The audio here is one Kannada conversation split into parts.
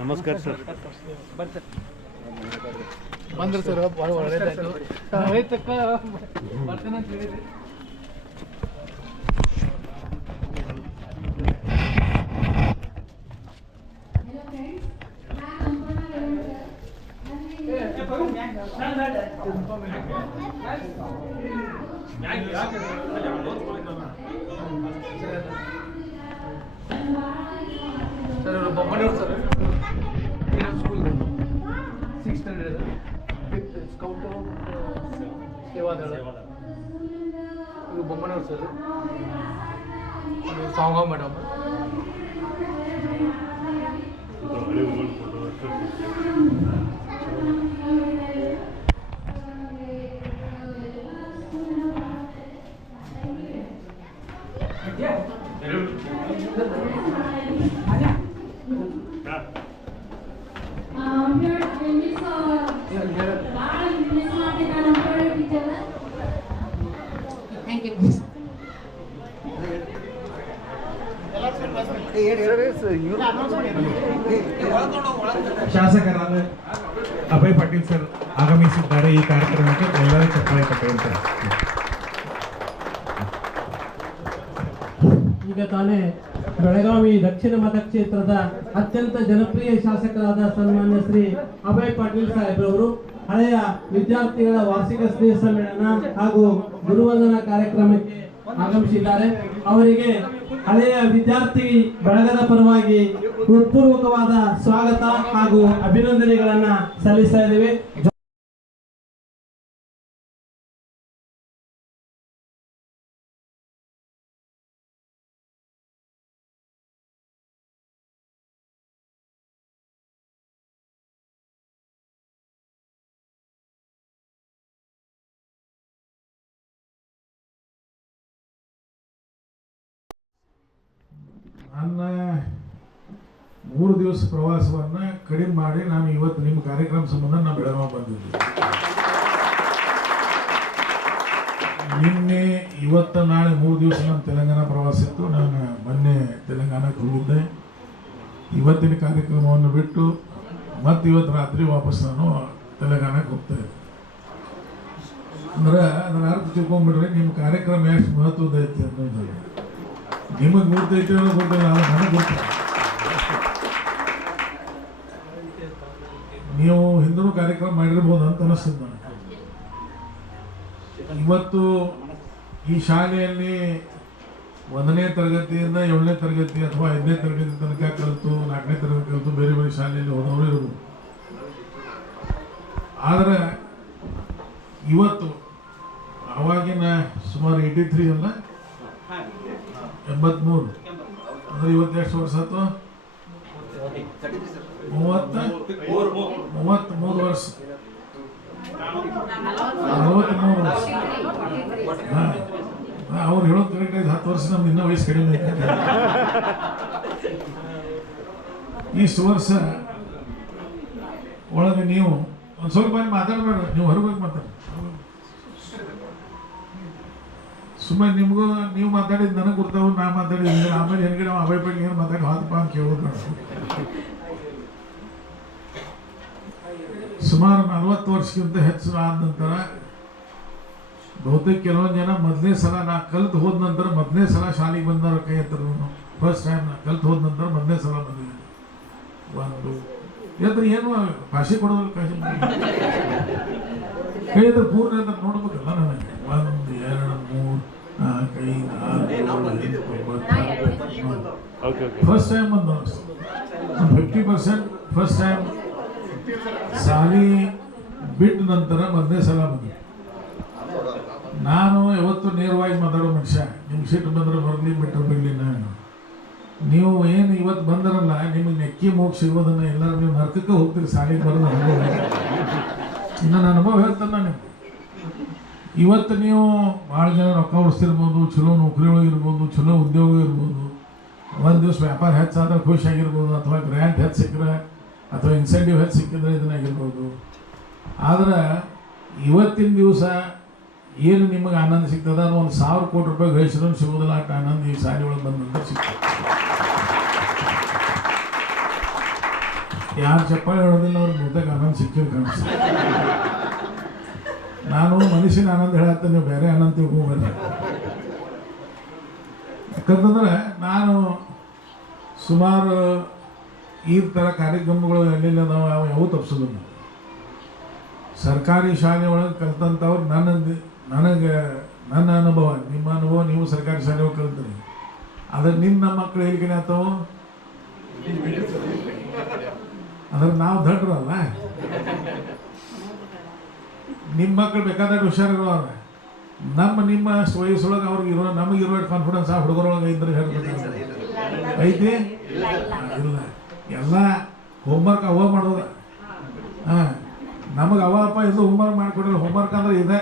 ನಮಸ್ಕಾರ ಸರ್. ಬಂದ್ರೆ ಸರ್ ಭಾಳ ಒಳ್ಳೆಯದಾಯ್ತು. ರೈತಕ್ಕ ಬರ್ತೇನೆ ಅಂತ ಹೇಳಿದ್ರಿ. ಸರ್ ಇವರು ಬೊಮ್ಮನವ್ರು sir school 6th standard scout Sevadal ಇವರು ಬೊಮ್ಮನವ್ರು ಸರ್ ಸಾಂಗ ಮೇಡಮ್ ಶಾಸಕರಾದ ಅಭಯ್ ಪಾಟೀಲ್ ಸರ್ ಆಗಮಿಸಿದ್ದಾರೆ. ಈ ಕಾರ್ಯಕ್ರಮಕ್ಕೆ ಎಲ್ಲರೂ ಚಪ್ಪಾಳೆ ತಟ್ಟುವಂತೆ. ಈಗ ತಾನೇ ಬೆಳಗಾವಿ ದಕ್ಷಿಣ ಮತಕ್ಷೇತ್ರದ ಅತ್ಯಂತ ಜನಪ್ರಿಯ ಶಾಸಕರಾದ ಸನ್ಮಾನ್ಯ ಶ್ರೀ ಅಭಯ್ ಪಾಟೀಲ್ ಸಾಹೇಬ್ರವರು ಹಳೆಯ ವಿದ್ಯಾರ್ಥಿಗಳ ವಾರ್ಷಿಕ ಸ್ನೇಹ ಸಮ್ಮೇಳನ ಹಾಗೂ ಗುರುವಂದನಾ ಕಾರ್ಯಕ್ರಮಕ್ಕೆ ಆಗಮಿಸಿದ್ದಾರೆ. ಅವರಿಗೆ ಹಳೆಯ ವಿದ್ಯಾರ್ಥಿ ಬಳಗದ ಪರವಾಗಿ ಹೃತ್ಪೂರ್ವಕವಾದ ಸ್ವಾಗತ ಹಾಗೂ ಅಭಿನಂದನೆಗಳನ್ನ ಸಲ್ಲಿಸ್ತಾ ಇದ್ದೇವೆ. ನನ್ನ 3 ದಿವಸ ಪ್ರವಾಸವನ್ನು ಕಡಿಮೆ ಮಾಡಿ ನಾನು ಇವತ್ತು ನಿಮ್ಮ ಕಾರ್ಯಕ್ರಮ ಸಂಬಂಧ ನಾನು ಬೆಳಗಾವಿ ಬಂದಿದ್ದೆ. ನಿನ್ನೆ ಇವತ್ತು ನಾಳೆ 3 ದಿವಸ ನಾನು ತೆಲಂಗಾಣ ಪ್ರವಾಸ ಇತ್ತು. ನಾನು ಮೊನ್ನೆ ತೆಲಂಗಾಣಕ್ಕೆ ಹೋಗಿದ್ದೆ. ಇವತ್ತಿನ ಕಾರ್ಯಕ್ರಮವನ್ನು ಬಿಟ್ಟು ಮತ್ತೆ ಇವತ್ತು ರಾತ್ರಿ ವಾಪಸ್ ನಾನು ತೆಲಂಗಾಣಕ್ಕೆ ಹೋಗ್ತಾ ಇದ್ದೆ. ಅಂದ್ರೆ ಅದರ ಅರ್ಥ ತಿಳ್ಕೊಂಡ್ಬಿಡ್ರಿ ನಿಮ್ಮ ಕಾರ್ಯಕ್ರಮ ಎಷ್ಟು ಮಹತ್ವದ ಐತಿ ಅನ್ನೋದು. ನಿಮಗೆ ಗೊತ್ತೈತೆ ಅನ್ನೋ ಗೊತ್ತಿಲ್ಲ, ನನಗೆ ಗೊತ್ತಿಲ್ಲ. ನೀವು ಹಿಂದೂ ಕಾರ್ಯಕ್ರಮ ಮಾಡಿರ್ಬೋದು ಅಂತ ಅನಿಸ್ತದೆ ನನಗೆ. ಇವತ್ತು ಈ ಶಾಲೆಯಲ್ಲಿ 1ನೇ ತರಗತಿಯಿಂದ 7ನೇ ತರಗತಿ ಅಥವಾ 5ನೇ ತರಗತಿ ತನಕ ಕಲಿತು 4ನೇ ತರಗತಿ ಕಲಿತು ಬೇರೆ ಬೇರೆ ಶಾಲೆಯಲ್ಲಿ ಹೋದವರು ಇರ್ಬೋದು. ಆದರೆ ಇವತ್ತು ಅವಾಗಿನ ಸುಮಾರು 83 ಅಲ್ಲ 83 ಅಂದ್ರೆ ಇವತ್ತು ಎಷ್ಟು ವರ್ಷ ಆಯ್ತು? 33 ವರ್ಷ 43 ವರ್ಷ. ಅವ್ರು ಹೇಳೋದು ಕರೆಕ್ಟ್ ಆಯ್ತು. 10 ವರ್ಷ ನಮ್ದು ಇನ್ನೂ ವಯಸ್ಸು ಕಡಿಮೆ ಐತೆ. ಇಷ್ಟು ವರ್ಷ ಒಳಗೆ ನೀವು ಒಂದು ಸ್ವಲ್ಪ ಮಾತಾಡಬೇಡ್ರಿ, ನೀವು ಹೊರಗೆ ಮಾತಾಡಿ. ಸುಮ್ಮನೆ ನಿಮಗೂ ನೀವು ಮಾತಾಡಿದ್ದು ನನಗೆ ಗೊತ್ತಾವು, ನಾ ಮಾತಾಡಿದ್ದು ಆಮೇಲೆ ಹೆಂಗೆ ನಾವು ಅಭಯ್ ಪಾಟೀಲ್ ಏನು ಮಾತಾಡಿ ಹಾದಪ್ಪ ಅಂತ ಕೇಳೋದು. ಸುಮಾರು 40 ವರ್ಷಕ್ಕಿಂತ ಹೆಚ್ಚು ಆದ ನಂತರ ಬಹುತೇಕ ಕೆಲವೊಂದು ಜನ ಮೊದಲನೇ ಸಲ ನಾ ಕಲ್ತು ಹೋದ ನಂತರ ಮೊದಲನೇ ಸಲ ಶಾಲೆಗೆ ಬಂದವ್ರ ಕೈ ಎತ್ತರು. ಫಸ್ಟ್ ಟೈಮ್ ನಾ ಕಲ್ತು ಹೋದ ನಂತರ ಮೊದಲನೇ ಸಲ ಬಂದಿದ್ದೀನಿ. ಒಂದು ಎತ್ತರ ಏನು ಭಾಷೆ ಕೊಡೋದಿಲ್ಲ, ಕೈ ಎತ್ತರ ಪೂರ್ಣ ಎತ್ತರ ನೋಡ್ಬೇಕಲ್ಲ ನನಗೆ. 1 2 3 4 5 6 7 8 9 ಫಸ್ಟ್ ಟೈಮ್ ಬಂದ 50% ಫಸ್ಟ್ ಟೈಮ್ ಶಾಲೆ ಬಿಟ್ಟ ನಂತರ ಮೊದಲನೇ ಸಲ ಬಂದೆ. ನಾನು ಯಾವತ್ತು ನೇರವಾಗಿ ಮಾತಾಡೋ ಮನುಷ್ಯ. ನಿಮ್ಗೆ ಸಿಟ್ಟು ಬಂದ್ರೆ ಬರಲಿ, ಬಿಟ್ಟರೆ ಬಿಡಲಿ. ನೀವು ಏನು ಇವತ್ತು ಬಂದರಲ್ಲ, ನಿಮಗೆ ನೆಕ್ಕಿ ಮೂಗು ಸಿಗೋದನ್ನು ಎಲ್ಲರೂ ನೀವು ನರ್ಕಕ್ಕೆ ಹೋಗ್ತೀರಿ ಶಾಲೆಗೆ ಬರೋದು. ಇನ್ನು ನನ್ನ ಅನುಭವ ಹೇಳ್ತಾನೆ ನಾನು. ಇವತ್ತು ನೀವು ಭಾಳ ಜನ ರೊಕ್ಕ ಉಳಿಸ್ತಿರ್ಬೋದು, ಚಲೋ ನೌಕರಿ ಒಳಗಿರ್ಬೋದು, ಚಲೋ ಉದ್ಯೋಗ ಇರ್ಬೋದು, ಒಂದು ದಿವಸ ವ್ಯಾಪಾರ ಹೆಚ್ಚಾದ್ರೆ ಖುಷಿಯಾಗಿರ್ಬೋದು, ಅಥವಾ ಗ್ರ್ಯಾಂಟ್ ಹೆಚ್ಚು ಸಿಕ್ಕರೆ ಅಥವಾ ಇನ್ಸೆಂಟಿವ್ ಹೆಚ್ಚು ಸಿಕ್ಕಿದ್ರೆ ಇದನ್ನಾಗಿರ್ಬೋದು. ಆದ್ರೆ ಇವತ್ತಿನ ದಿವಸ ಏನು ನಿಮಗೆ ಆನಂದ ಸಿಗ್ತದ ಅದು 1,000 ಕೋಟಿ ರೂಪಾಯಿ ಗಳಿಸಿದ್ರು ಸಿಗೋದಿಲ್ಲ ಅಷ್ಟು ಆನಂದ ಈ ಶಾಲೆ ಒಳಗೆ ಬಂದಂತ ಸಿಗ್ತದೆ. ಯಾರು ಚಪ್ಪಾಳೆ ಹೇಳೋದಿಲ್ಲ ಅವ್ರಿಗೆ ಬಹುತೇಕ ಆನಂದ ಸಿಕ್ಕಿಲ್ಲ ಕಾಣಿಸ್ತದೆ. ನಾನು ಮನುಷ್ಯನ ಆನಂದ ಹೇಳತ್ತೆ, ನೀವು ಬೇರೆ ಆನಂದ ತಿಳ್ಕೊಂಬಲ್ಲ. ಯಾಕಂತಂದ್ರೆ ನಾನು ಸುಮಾರು ಈ ಥರ ಕಾರ್ಯಕ್ರಮಗಳು ಎಲ್ಲೆಲ್ಲಿ ಅದಾವ ಯಾವೂ ತಪ್ಪಿಸೋದಿಲ್ಲ. ಸರ್ಕಾರಿ ಶಾಲೆ ಒಳಗೆ ಕಲ್ತಂಥವ್ರು ನನಗೆ ನನ್ನ ಅನುಭವ, ನಿಮ್ಮ ಅನುಭವ, ನೀವು ಸರ್ಕಾರಿ ಶಾಲೆ ಒಳಗೆ ಕಲ್ತೀರಿ. ಅದ್ರ ನಮ್ಮ ಮಕ್ಕಳು ಹೇಳಿಕೆನೆ ಆಗ್ತಾವ, ಅದ್ರ ನಾವು ದಡ್ರಲ್ಲ. ನಿಮ್ಮ ಮಕ್ಕಳು ಬೇಕಾದಷ್ಟು ಹುಷಾರಿರೋರು, ನಿಮ್ಮ ವಯಸ್ಸೊಳಗೆ ಅವ್ರಿಗೆ ನಮಗಿರೋ ಕಾನ್ಫಿಡೆನ್ಸ್ ಆ ಹುಡುಗರೊಳಗೆ ಇದ್ರೆ ಹೇಳ್ಬೇಕಾಗ್ತದೆ. ಐತಿ ಇಲ್ಲ, ಎಲ್ಲ ಹೋಮ್ವರ್ಕ್ ಅವ ಮಾಡೋದ. ಹಾಂ, ನಮಗೆ ಅವ ಅಪ್ಪ ಇದು ಹೋಮ್ವರ್ಕ್ ಮಾಡಿಕೊಡಿಲ್ಲ. ಹೋಮ್ವರ್ಕ್ ಅಂದ್ರೆ ಇದೆ.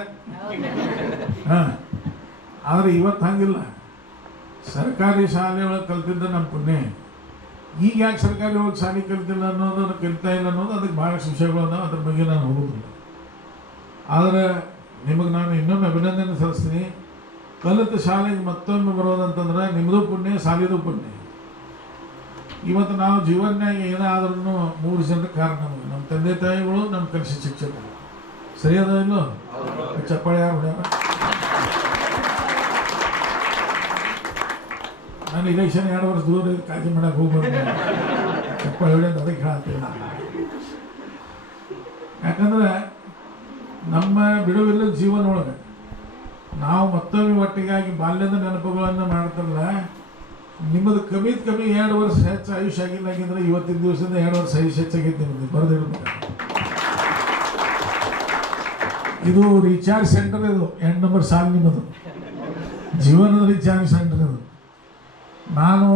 ಹಾಂ, ಆದರೆ ಇವತ್ತು ಹಂಗಿಲ್ಲ. ಸರ್ಕಾರಿ ಶಾಲೆ ಒಳಗೆ ಕಲ್ತಿದ್ದ ನಮ್ಮ ಪುಣ್ಯ. ಈಗ ಯಾಕೆ ಸರ್ಕಾರಿ ಒಳಗೆ ಶಾಲೆ ಕಲ್ತಿಲ್ಲ ಅನ್ನೋದನ್ನು ಕಲಿತಾ ಇಲ್ಲ ಅನ್ನೋದು ಅದಕ್ಕೆ ಭಾಳಷ್ಟು ವಿಷಯಗಳು ಅದಾವ. ಅದ್ರ ಬಗ್ಗೆ ನಾನು ಹೋಗೋದಿಲ್ಲ. ಆದರೆ ನಿಮಗೆ ನಾನು ಇನ್ನೊಮ್ಮೆ ಅಭಿನಂದನೆ ಸಲ್ಲಿಸ್ತೀನಿ. ಕಲಿತ ಶಾಲೆಗೆ ಮತ್ತೊಮ್ಮೆ ಬರೋದಂತಂದ್ರೆ ನಿಮ್ಮದು ಪುಣ್ಯ, ಶಾಲೆದು ಪುಣ್ಯ. ಇವತ್ತು ನಾವು ಜೀವನದಾಗ ಏನಾದ್ರೂ 3 ಜನರ ಕಾರಣ ನಮಗೆ, ನಮ್ಮ ತಂದೆ ತಾಯಿಗಳು, ನಮ್ಮ ಕಲಿಸಿದ ಶಿಕ್ಷಕರು. ಸರಿಯಾದ ಇಲ್ಲೋ? ಚಪ್ಪಾಳೆ ಯಾರು ಹೊಡ್ಯಾರ? ನಾನು ಇಲೆಕ್ಷನ್ 2 ವರ್ಷ ದೂರ ಕಾಳಜಿ ಮಾಡಕ್ಕೆ ಹೋಗ್ಬಾರ್ದು. ಚಪ್ಪಾಳೆ ಹೊಡ್ಯೋದು ಅದಕ್ಕೆ ಹೇಳ್ತೀನಿ. ಯಾಕಂದ್ರೆ ನಮ್ಮ ಬಿಡುವಿಲ್ಲದ ಜೀವನ ಒಳಗೆ ನಾವು ಮತ್ತೊಮ್ಮೆ ಒಟ್ಟಿಗಾಗಿ ಬಾಲ್ಯದ ನೆನಪುಗಳನ್ನು ಮಾಡ್ತಾರಲ್ಲ, ನಿಮ್ಮದು ಕಮ್ಮಿ 2 ವರ್ಷ ಹೆಚ್ಚು ಆಯುಷ್ಯ ಆಗಿಲ್ಲಾಗಿದ್ರೆ ಇವತ್ತಿನ ದಿವಸದಿಂದ 2 ವರ್ಷ ಆಯುಷ್ಯ ಹೆಚ್ಚಾಗೈತೆ. ನಿಮ್ಮದು ಬರೆದಿಡ್ಬೇಕು. ಇದು ರೀಚಾರ್ಜ್ ಸೆಂಟರ್, ಇದು 8 ನಂಬರ್ ಸಾಲ್ ನಿಮ್ಮದು ಜೀವನದ ರೀಚಾರ್ಜ್ ಸೆಂಟರ್ ಇದು. ನಾನು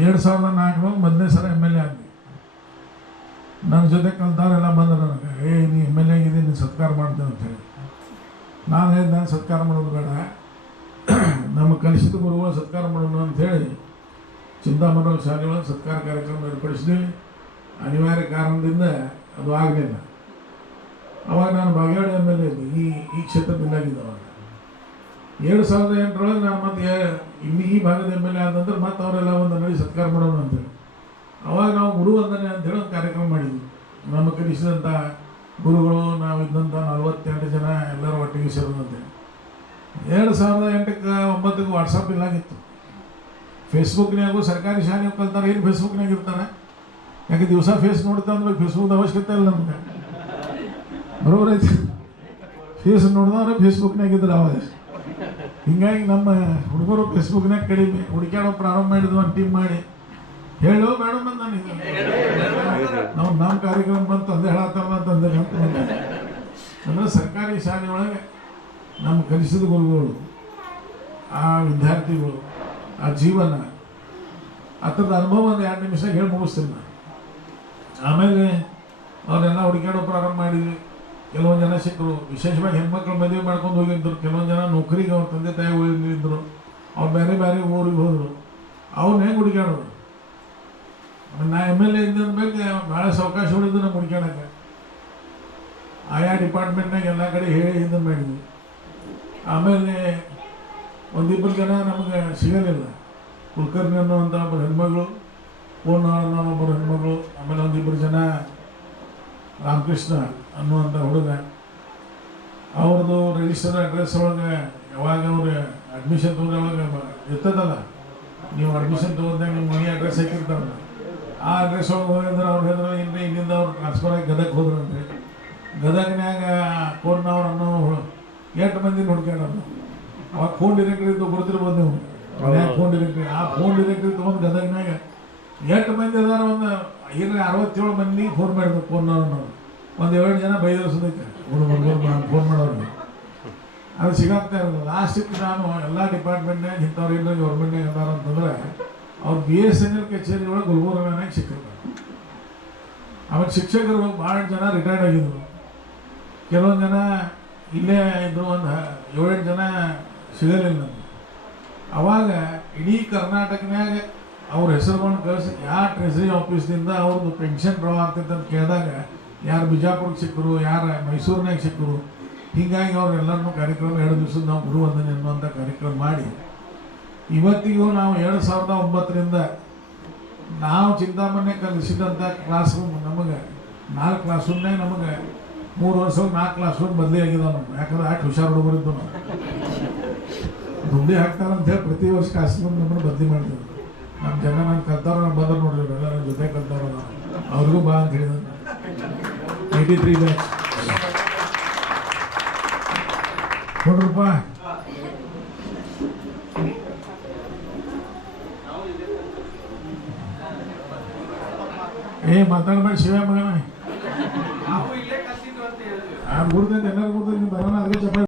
2004 ಮೊದಲನೇ ಸಲ MLA ಆದ್ವಿ. ನನ್ನ ಜೊತೆ ಕಲ್ತವರೆಲ್ಲ ಬಂದರು ನನಗೆ, ನೀ MLA ಆಗಿದೆ, ನೀನು ಸತ್ಕಾರ ಮಾಡ್ತೇನೆ ಅಂತೇಳಿ. ನಾನು ಹೇಳಿದೆ, ನಾನು ಸತ್ಕಾರ ಮಾಡೋದು ಬೇಡ, ನಮ್ಮ ಕಲಿಸಿದ ಗುರುಗಳು ಸತ್ಕಾರ ಮಾಡೋಣ ಅಂಥೇಳಿ ಚಿಂತಾಮರ ಶಾಲೆ ಒಳಗೆ ಸತ್ಕಾರ ಕಾರ್ಯಕ್ರಮ ಏರ್ಪಡಿಸಿದ್ವಿ. ಅನಿವಾರ್ಯ ಕಾರಣದಿಂದ ಅದು ಆಗಲಿಲ್ಲ. ಅವಾಗ ನಾನು ಬಾಗೇವಾಡಿ MLA ಇದ್ದೆ, ಈ ಕ್ಷೇತ್ರದಿಂದಾಗಿದ್ದೆ. ಅವಾಗ 2008 ನಾನು ಮತ್ತೆ ಇಲ್ಲಿ ಈ ಭಾಗದ MLA ಆದಂದ್ರೆ ಮತ್ತೆ ಅವರೆಲ್ಲ ಒಂದು ನಡಿ ಸತ್ಕಾರ ಮಾಡೋಣ ಅಂತೇಳಿ ಅವಾಗ ನಾವು ಗುರು ವಂದನೆ ಅಂತೇಳಿ ಒಂದು ಕಾರ್ಯಕ್ರಮ ಮಾಡಿದ್ವಿ. ನಮ್ಮ ಕಲಿಸಿದಂಥ ಗುರುಗಳು, ನಾವಿದ್ದಂಥ 42 ಜನ ಎಲ್ಲರೂ ಒಟ್ಟಿಗೆ ಸೇರೋದಂತೇಳಿ. 2008ಕ್ಕೆ 9ಕ್ಕೆ ವಾಟ್ಸಪ್ ಇಲ್ಲಾಗಿತ್ತು. ಫೇಸ್ಬುಕ್ನಾಗೂ ಸರ್ಕಾರಿ ಶಾಲೆ ಕಲ್ತಾರೆ, ಏನು ಫೇಸ್ಬುಕ್ನಾಗ ಇರ್ತಾನೆ? ಯಾಕೆ ದಿವಸ ಫೇಸ್ ನೋಡ್ತಾ ಅಂದ್ರೆ ಫೇಸ್ಬುಕ್ದ ಅವಶ್ಯಕತೆ ಇಲ್ಲ ನಮ್ಗೆ. ಬರೋબર ಐತಿ, ಫೇಸ್ ನೋಡಿದವ್ರೆ ಫೇಸ್ಬುಕ್ನಾಗಿದ್ರೆ ಅವಾಗ. ಹಿಂಗಾಗಿ ನಮ್ಮ ಹುಡುಗರು ಫೇಸ್ಬುಕ್ನಾಗ ಕಡಿಮೆ ಹುಡುಕ್ಯಾಡೋ ಪ್ರಾರಂಭ ಮಾಡಿದ್ವು. ಒಂದು ಟೀಮ್ ಮಾಡಿ ಹೇಳೋ ಬೇಡ ಬಂದು ನನಗೆ ನಮ್ಮ ಕಾರ್ಯಕ್ರಮ ಬಂತು ಅಂದೆ ಹೇಳತ್ತಾರ ಅಂತಂದ್ರೆ ಅಂದರೆ ಸರ್ಕಾರಿ ಶಾಲೆ ಒಳಗೆ ನಮ್ಮ ಕಲಿಸಿದ ಗುರುಗಳು, ಆ ವಿದ್ಯಾರ್ಥಿಗಳು, ಆ ಜೀವನ, ಆ ಥರದ ಅನುಭವ ಒಂದು 2 ನಿಮಿಷ ಹೇಳಿ ಮುಗಿಸ್ತೀನಿ ನಾನು. ಆಮೇಲೆ ಅವರೆಲ್ಲ ಹುಡುಕಾಡೋ ಪ್ರಾರಂಭ ಮಾಡಿದ್ವಿ. ಕೆಲವೊಂದು ಜನ ಸಿಕ್ಕರು, ವಿಶೇಷವಾಗಿ ಹೆಣ್ಮಕ್ಳು ಮದುವೆ ಮಾಡ್ಕೊಂಡು ಹೋಗಿದ್ರು. ಕೆಲವೊಂದು ಜನ ನೌಕರಿಗೆ ಅವ್ರ ತಂದೆ ತಾಯಿ ಹೋಗಿದ್ರು, ಅವ್ರು ಬೇರೆ ಬೇರೆ ಊರಿಗೆ ಹೋದರು. ಅವ್ರು ಹೆಂಗೆ ಹುಡುಕಾಡೋದು? ನಾ MLA ಇದ್ದ ಮೇಲೆ ಭಾಳ ಅವಕಾಶ ಉಳಿದು ನಮ್ಗೆ ಹುಡುಕಾಡಕ್ಕೆ. ಆಯಾ ಡಿಪಾರ್ಟ್ಮೆಂಟ್ನಾಗ ಎಲ್ಲ ಕಡೆ ಹೇಳಿ ಇದನ್ನು ಮಾಡಿದ್ವಿ. ಆಮೇಲೆ 1-2 ಜನ ನಮಗೆ ಸಿಗಲಿಲ್ಲ. ಕುಲಕರ್ಣಿ ಅನ್ನೋವಂಥ ಒಬ್ಬರು ಹೆಣ್ಮಗಳು, ಪೂರ್ಣಾಳ್ ಅನ್ನೋ ಒಬ್ಬರು ಹೆಣ್ಮಗಳು, ಆಮೇಲೆ 1-2 ಜನ ರಾಮಕೃಷ್ಣ ಅನ್ನುವಂಥ ಹುಡುಗ. ಅವ್ರದ್ದು ರಿಜಿಸ್ಟರ್ ಅಡ್ರೆಸ್ ಒಳಗೆ ಯಾವಾಗ ಅವ್ರು ಅಡ್ಮಿಷನ್ ತೊಗೊಂಡವಾಗ ಇರ್ತದಲ್ಲ, ನೀವು ಅಡ್ಮಿಷನ್ ತೊಗೊಂಡಾಗ ನಿಮ್ಮ ಮನೆ ಅಡ್ರೆಸ್ ಹಾಕಿರ್ತಾರಲ್ಲ, ಆ ಅಡ್ರೆಸ್ ಒಳಗೆ ಹೋಗಿದ್ರೆ ಅವ್ರು ಹೇಳಿದ್ರು, ಇನ್ನು ಇಲ್ಲಿಂದ ಅವ್ರು ಟ್ರಾನ್ಸ್ಫರ್ ಆಗಿ ಗದಗ ಹೋದ್ರಂತೆ. ಗದಗಿನಾಗ ಕೋರ್ನವ್ರು ಅನ್ನೋ 8 ಮಂದಿನ ಹುಡುಕ್ಯಾಡೋದು. ಅವಾಗ ಫೋನ್ ಡೈರೆಕ್ಟ್ರಿ ಇದ್ದು ಗುರುತಿರ್ಬೋದು ನೀವು, ಮನ್ಯಾಗ ಫೋನ್ ಡೈರೆಕ್ಟ್ರಿ. ಆ ಫೋನ್ ಡೈರೆಕ್ಟ್ರಿ ತೊಗೊಂಡು ಗದಗಿನಾಗ 8 ಮಂದಿ ಅದಾರ. ಒಂದು 67 ಮಂದಿ ಫೋನ್ ಮಾಡಿದ್ರು ಫೋನ್ನವ್ರು. ಒಂದು 7 ಜನ ಬೈದರು ಸದಕ್ಕೆ ಫೋನ್ ಮಾಡೋರಿಗೆ. ಅದು ಸಿಗಾಗ್ತಾ ಇರೋದು. ಲಾಸ್ಟಿಗೆ ನಾನು ಎಲ್ಲ ಡಿಪಾರ್ಟ್ಮೆಂಟ್ನಾಗ ಇಂಥವ್ರು ಇಲ್ಲ ಗೌರ್ಮೆಂಟ್ನಾಗ ಅದಾರ ಅಂತಂದ್ರೆ ಅವ್ರು BSNL ಕಚೇರಿ ಒಳಗೆ ಗುಲ್ಬರ್ಗನಾಗ ಸಿಕ್ಕಿರ್ತಾರೆ. ಆಮೇಲೆ ಶಿಕ್ಷಕರು ಭಾಳ ಜನ ರಿಟೈರ್ಡ್ ಆಗಿದ್ರು. ಕೆಲವೊಂದು ಜನ ಇಲ್ಲೇ ಇದ್ರು, ಒಂದು 7-8 ಜನ ಸಿಗಲಿಲ್ಲ ನಮಗೆ. ಅವಾಗ ಇಡೀ ಕರ್ನಾಟಕನಾಗ ಅವ್ರ ಹೆಸರುಗಳನ್ನು ಕಳಿಸಿ ಯಾವ ಟ್ರೆಸರಿ ಆಫೀಸ್ನಿಂದ ಅವ್ರದ್ದು ಪೆನ್ಷನ್ ಡ್ರಾ ಆಗ್ತೈತೆ ಅಂತ ಕೇಳಿದಾಗ ಯಾರು ಬಿಜಾಪುರಕ್ಕೆ ಸಿಕ್ಕರು, ಯಾರು ಮೈಸೂರಿನಾಗ ಸಿಕ್ಕರು, ಹೀಗಾಗಿ ಅವರೆಲ್ಲರನ್ನೂ ಕಾರ್ಯಕ್ರಮ 2 ದಿವಸದ ನಾವು ಗುರುವಂದನೆ ಅನ್ನುವಂಥ ಕಾರ್ಯಕ್ರಮ ಮಾಡಿ ಇವತ್ತಿಗೂ ನಾವು 2009ರಿಂದ ನಾವು ಚಿಂತಾಮಣಿ ಕಲಿಸಿದಂಥ ಕ್ಲಾಸ್ ರೂಮ್ ನಮಗೆ 4 ಕ್ಲಾಸ್ ರೂಮ್ನಾಗ ನಮಗೆ 3 ವರ್ಷ 4 ಕ್ಲಾಸ್ ರೂಮ್ ಬದಲಿ ಆಗಿದಾವೆ ನಮ್ಗೆ. ಯಾಕಂದ್ರೆ ಆಟ ಹುಷಾರು ಹುಡುಗರಿದ್ದು ನಾವು ದುಡ್ಡಿ ಹಾಕ್ತಾರಂತೇಳಿ ಪ್ರತಿ ವರ್ಷ ಕ್ಲಾಸ್ ರೂಮ್ ನಮ್ಮನ್ನು ಬದಲಿ ಮಾಡ್ತೀವಿ. ನಮ್ಮ ಜನ ನಾನು ಕಲ್ತಾರೋ ನಾನು ಬಂದ್ರೆ ನೋಡ್ರಿ ಎಲ್ಲ ನನ್ನ ಜೊತೆ ಕಲ್ತಾರೋ ನಾವು ಅವ್ರಿಗೂ ಬಾ ಅಂತ ಹೇಳಿದ 83 ಬ್ಯಾಚ್ ನೋಡ್ರಪ್ಪ. ಮಾತಾಡ್ಬೇಡಿ ಶಿವ ಮಗನ ಗುರ್ತೈತೆ ಎಲ್ಲರೂ ಗುರ್ತೈತೆ ಬರೋಣ ಅದಕ್ಕೆ ಚಪ್ಪ